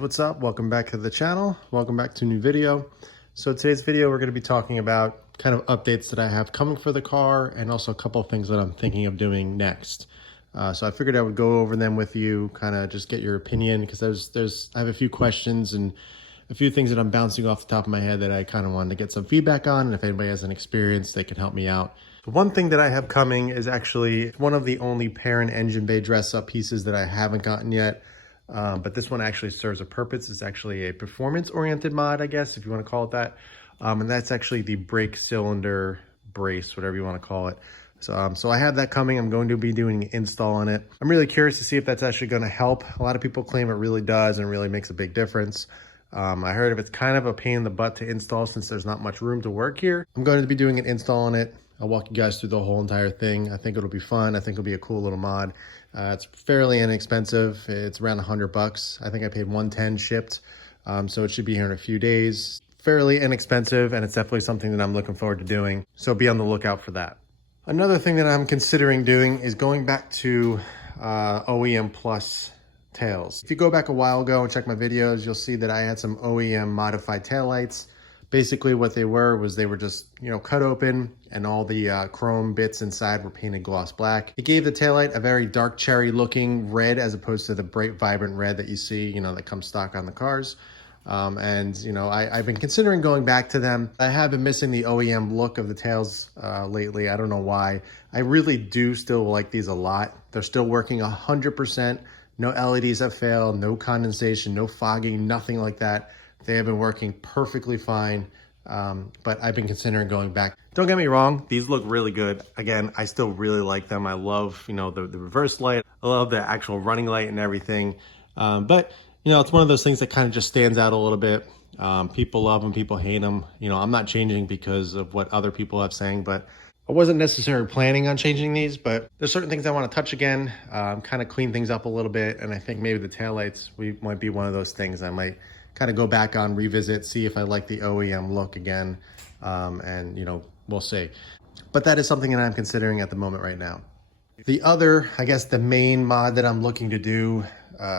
What's up? Welcome back to the channel. Welcome back to a new video. So today's video, we're going to be talking about kind of updates that I have coming for the car and also a couple of things that I'm thinking of doing next. So I figured I would go over them with you, kind of just get your opinion, because I have a few questions and a few things that I'm bouncing off the top of my head that I kind of wanted to get some feedback on. And if anybody has an experience, they can help me out. So one thing that I have coming is actually one of the only Perrin engine bay dress up pieces that I haven't gotten yet. But this one actually serves a purpose. It's actually a performance-oriented mod, I guess, if you want to call it that. And that's actually the brake cylinder brace, whatever you want to call it. So I have that coming. I'm going to be doing an install on it. I'm really curious to see if that's actually going to help. A lot of people claim it really does and really makes a big difference. I heard if it's kind of a pain in the butt to install since there's not much room to work here. I'm going to be doing an install on it. I'll walk you guys through the whole entire thing. I think it'll be fun. I think it'll be a cool little mod. It's fairly inexpensive. It's around $100. I think I paid $110 shipped. So it should be here in a few days. Fairly inexpensive, and it's definitely something that I'm looking forward to doing. So be on the lookout for that. Another thing that I'm considering doing is going back to OEM Plus tails. If you go back a while ago and check my videos, you'll see that I had some OEM modified taillights. Basically what they were just, cut open and all the chrome bits inside were painted gloss black. It gave the taillight a very dark cherry looking red as opposed to the bright vibrant red that you see, that comes stock on the cars. I've been considering going back to them. I have been missing the OEM look of the tails lately. I don't know why. I really do still like these a lot. They're still working 100%. No LEDs have failed, no condensation, no fogging, nothing like that. They have been working perfectly fine, but I've been considering going back. Don't get me wrong, these look really good. Again, I still really like them. I love, the reverse light. I love the actual running light and everything. But, it's one of those things that kind of just stands out a little bit. People love them, people hate them. I'm not changing because of what other people have saying, but I wasn't necessarily planning on changing these, but there's certain things I want to touch again, kind of clean things up a little bit. And I think maybe the taillights might be one of those things I might kind of go back on, revisit, see if I like the OEM look again, and we'll see. But that is something that I'm considering at the moment right now. The other, I guess the main mod that I'm looking to do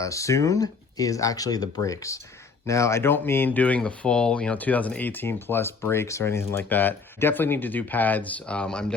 soon is actually the brakes. Now, I don't mean doing the full, 2018 plus brakes or anything like that. Definitely need to do pads. I'm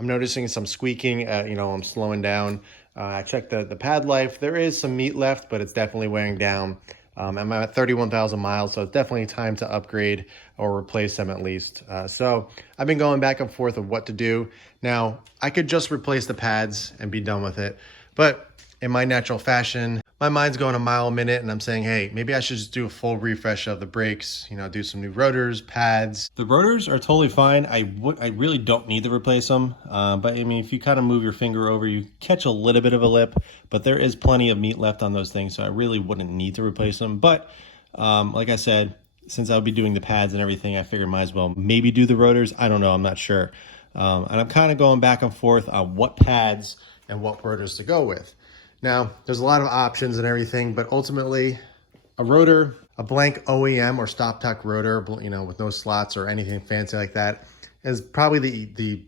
noticing some squeaking, I'm slowing down. I checked the pad life. There is some meat left, but it's definitely wearing down. I'm at 31,000 miles, so it's definitely time to upgrade or replace them at least. So I've been going back and forth of what to do. Now, I could just replace the pads and be done with it, but in my natural fashion, my mind's going a mile a minute and I'm saying, hey, maybe I should just do a full refresh of the brakes, do some new rotors, pads. The rotors are totally fine. I really don't need to replace them. But I mean, if you kind of move your finger over, you catch a little bit of a lip, but there is plenty of meat left on those things. So I really wouldn't need to replace them. But like I said, since I'll be doing the pads and everything, I figured might as well maybe do the rotors. I don't know. I'm not sure. And I'm kind of going back and forth on what pads and what rotors to go with. Now, there's a lot of options and everything, but ultimately a rotor, a blank OEM or stop tuck rotor, with no slots or anything fancy like that is probably the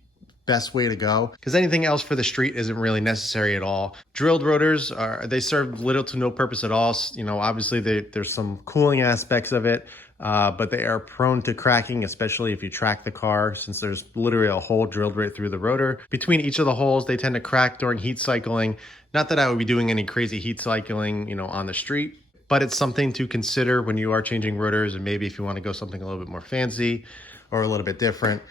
best way to go, because anything else for the street isn't really necessary at all. Drilled rotors they serve little to no purpose at all. Obviously there's some cooling aspects of it, but they are prone to cracking, especially if you track the car, since there's literally a hole drilled right through the rotor. Between each of the holes, they tend to crack during heat cycling. Not that I would be doing any crazy heat cycling, on the street, but it's something to consider when you are changing rotors, and maybe if you want to go something a little bit more fancy or a little bit different.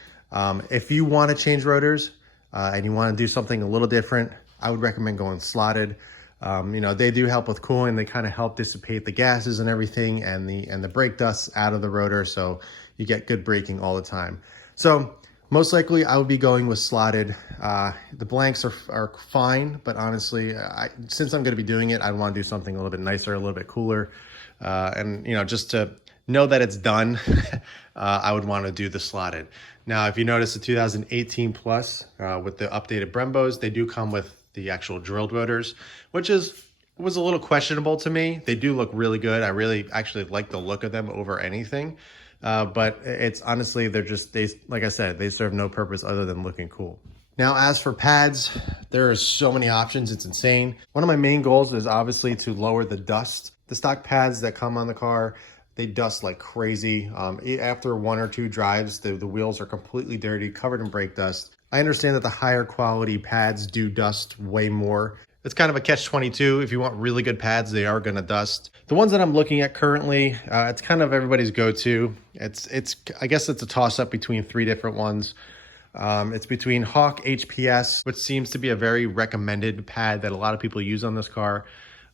If you want to change rotors and you want to do something a little different, I would recommend going slotted. They do help with cooling. They kind of help dissipate the gases and everything and the brake dust out of the rotor, so you get good braking all the time. So most likely I would be going with slotted. The blanks are fine, but honestly, since I'm going to be doing it, I want to do something a little bit nicer, a little bit cooler. And just to know that it's done, I would want to do the slotted. Now, if you notice the 2018 Plus with the updated Brembos, they do come with the actual drilled rotors, which was a little questionable to me. They do look really good. I really actually like the look of them over anything. But it's honestly, like I said, they serve no purpose other than looking cool. Now, as for pads, there are so many options. It's insane. One of my main goals is obviously to lower the dust. The stock pads that come on the car, they dust like crazy. After 1 or 2 drives, the wheels are completely dirty, covered in brake dust. I understand that the higher quality pads do dust way more. It's kind of a catch-22. If you want really good pads, they are gonna dust. The ones that I'm looking at currently, it's kind of everybody's go-to. I guess it's a toss-up between 3 different ones. It's between Hawk HPS, which seems to be a very recommended pad that a lot of people use on this car.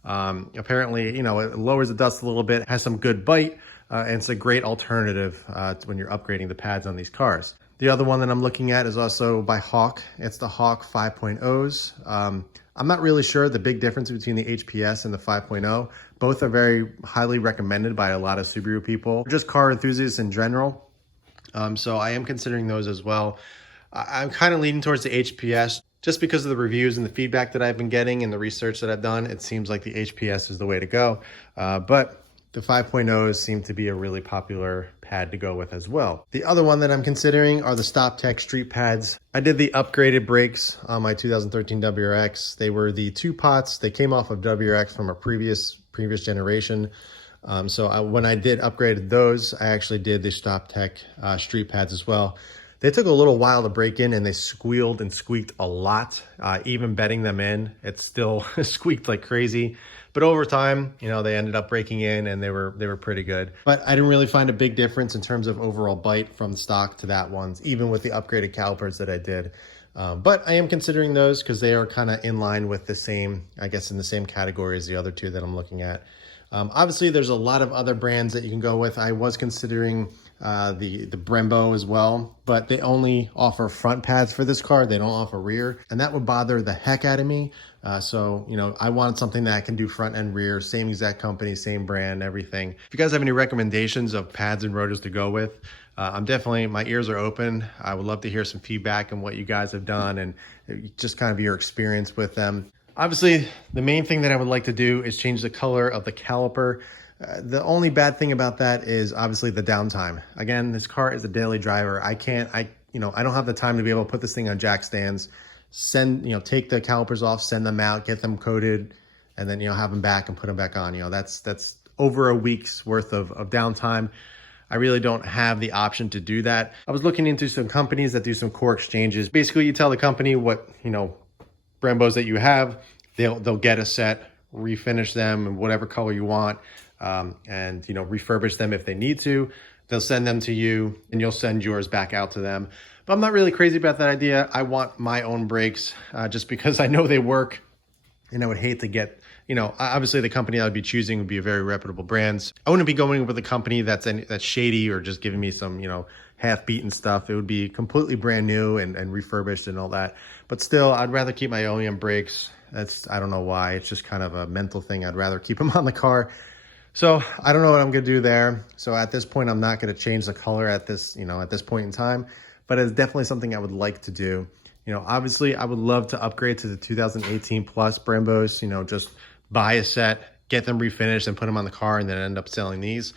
Apparently, it lowers the dust a little bit, has some good bite, and it's a great alternative when you're upgrading the pads on these cars. The other one that I'm looking at is also by Hawk. It's the Hawk 5.0s. I'm not really sure the big difference between the HPS and the 5.0. Both are very highly recommended by a lot of Subaru people, just car enthusiasts in general. So I am considering those as well. I'm kind of leaning towards the HPS just because of the reviews and the feedback that I've been getting and the research that I've done. It seems like the HPS is the way to go. But the 5.0s seem to be a really popular pad to go with as well. The other one that I'm considering are the Stop Tech Street Pads. I did the upgraded brakes on my 2013 WRX. They were the 2 pots. They came off of WRX from a previous generation. When I did upgrade those, I actually did the Stop Tech Street Pads as well. They took a little while to break in and they squealed and squeaked a lot. Even bedding them in, it still squeaked like crazy. But over time, they ended up breaking in and they were pretty good. But I didn't really find a big difference in terms of overall bite from the stock to that ones, even with the upgraded calipers that I did. But I am considering those because they are kind of in line with the same, I guess in the same category as the other 2 that I'm looking at. Obviously, there's a lot of other brands that you can go with. I was considering the Brembo as well, but they only offer front pads for this car. They don't offer rear, and that would bother the heck out of me. I wanted something that can do front and rear, same exact company, same brand, everything. If you guys have any recommendations of pads and rotors to go with, my ears are open. I would love to hear some feedback on what you guys have done and just kind of your experience with them. Obviously, the main thing that I would like to do is change the color of the caliper. The only bad thing about that is obviously the downtime. Again, this car is a daily driver. I don't have the time to be able to put this thing on jack stands, take the calipers off, send them out, get them coated, and then, have them back and put them back on. That's over a week's worth of downtime. I really don't have the option to do that. I was looking into some companies that do some core exchanges. Basically, you tell the company what, Brembos that you have, they'll get a set, refinish them in whatever color you want, and refurbish them if they need to. They'll send them to you and you'll send yours back out to them. But I'm not really crazy about that idea. I want my own brakes just because I know they work, and I would hate to get, obviously the company I would be choosing would be a very reputable brands. I wouldn't be going with a company that's shady or just giving me some, half-beaten stuff. It would be completely brand new and refurbished and all that. But still, I'd rather keep my OEM brakes. I don't know why. It's just kind of a mental thing. I'd rather keep them on the car. So I don't know what I'm going to do there. So at this point, I'm not going to change the color at this point in time. But it's definitely something I would like to do. Obviously, I would love to upgrade to the 2018 Plus Brembos. Just buy a set, get them refinished, and put them on the car, and then end up selling these.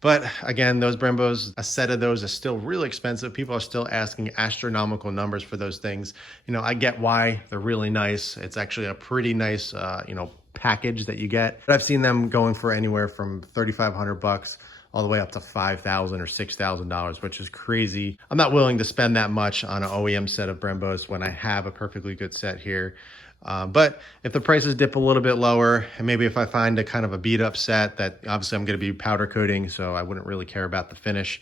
But again, those Brembos, a set of those is still really expensive. People are still asking astronomical numbers for those things. I get why they're really nice. It's actually a pretty nice, package that you get. But I've seen them going for anywhere from $3,500 all the way up to $5,000 or $6,000, which is crazy. I'm not willing to spend that much on an OEM set of Brembos when I have a perfectly good set here. But if the prices dip a little bit lower, and maybe if I find a kind of a beat up set that obviously I'm going to be powder coating, so I wouldn't really care about the finish.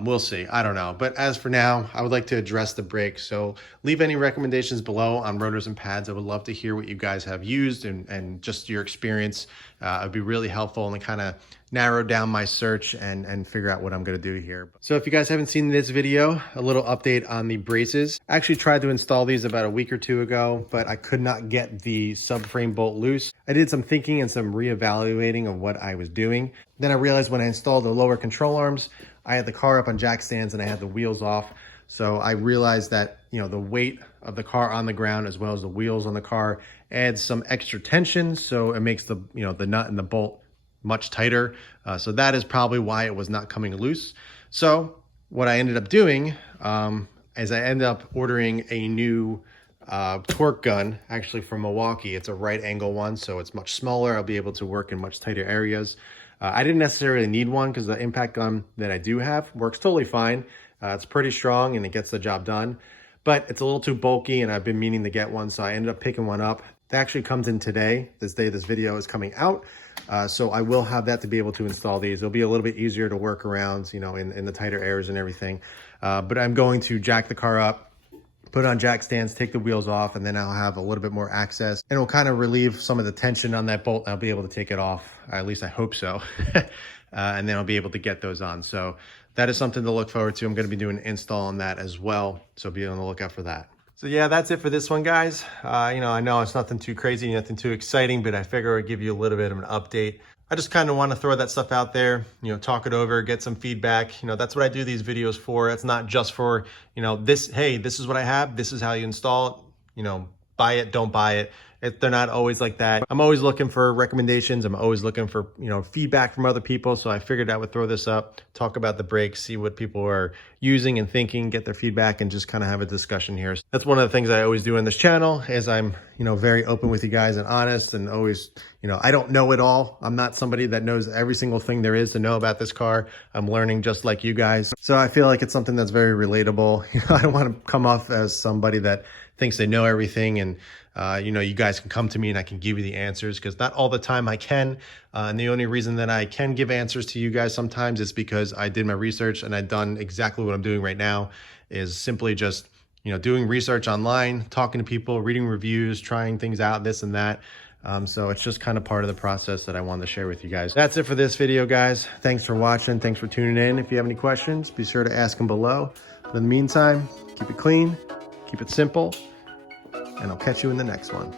We'll see. I don't know. But as for now, I would like to address the brakes. So leave any recommendations below on rotors and pads. I would love to hear what you guys have used and just your experience. It would be really helpful and kind of narrow down my search and figure out what I'm going to do here. So if you guys haven't seen this video, a little update on the braces. I actually tried to install these about a week or 2 ago, but I could not get the subframe bolt loose. I did some thinking and some reevaluating of what I was doing. Then I realized when I installed the lower control arms, I had the car up on jack stands and I had the wheels off. So I realized that, you know, the weight of the car on the ground as well as the wheels on the car adds some extra tension. So it makes the, you know, the nut and the bolt much tighter. So that is probably why it was not coming loose. So what I ended up doing is I ended up ordering a new torque gun, actually from Milwaukee. It's a right angle one, so it's much smaller. I'll be able to work in much tighter areas. I didn't necessarily need one because the impact gun that I do have works totally fine. It's pretty strong and it gets the job done, but it's a little too bulky and I've been meaning to get one, so I ended up picking one up. That actually comes in today, this day this video is coming out. So I will have that to be able to install these. It'll be a little bit easier to work around, you know, in the tighter areas and everything. But I'm going to jack the car up, put on jack stands, take the wheels off, and then I'll have a little bit more access and it'll kind of relieve some of the tension on that bolt. I'll be able to take it off, at least I hope so. And then I'll be able to get those on. So that is something to look forward to. I'm going to be doing an install on that as well. So be on the lookout for that. So yeah, that's it for this one, guys. You know, I know it's nothing too crazy, nothing too exciting, but I figure I'd give you a little bit of an update. I just kind of want to throw that stuff out there, you know, talk it over, get some feedback. You know, that's what I do these videos for. It's not just for, you know, this, hey, this is what I have, this is how you install it, you know, buy it, don't buy it. They're not always like that. I'm always looking for recommendations. I'm always looking for, you know, feedback from other people. So I figured I would throw this up, talk about the brakes, see what people are using and thinking, get their feedback, and just kind of have a discussion here. That's one of the things I always do on this channel is I'm, you know, very open with you guys and honest, and always, you know, I don't know it all. I'm not somebody that knows every single thing there is to know about this car. I'm learning just like you guys. So I feel like it's something that's very relatable. You know, I don't want to come off as somebody that thinks they know everything, and you know, you guys can come to me and I can give you the answers, because not all the time I can. And the only reason that I can give answers to you guys sometimes is because I did my research and I've done exactly what I'm doing right now, is simply just, you know, doing research online, talking to people, reading reviews, trying things out, this and that. So it's just kind of part of the process that I wanted to share with you guys. That's it for this video, guys. Thanks for watching. Thanks for tuning in. If you have any questions, be sure to ask them below. But in the meantime, keep it clean, keep it simple, and I'll catch you in the next one.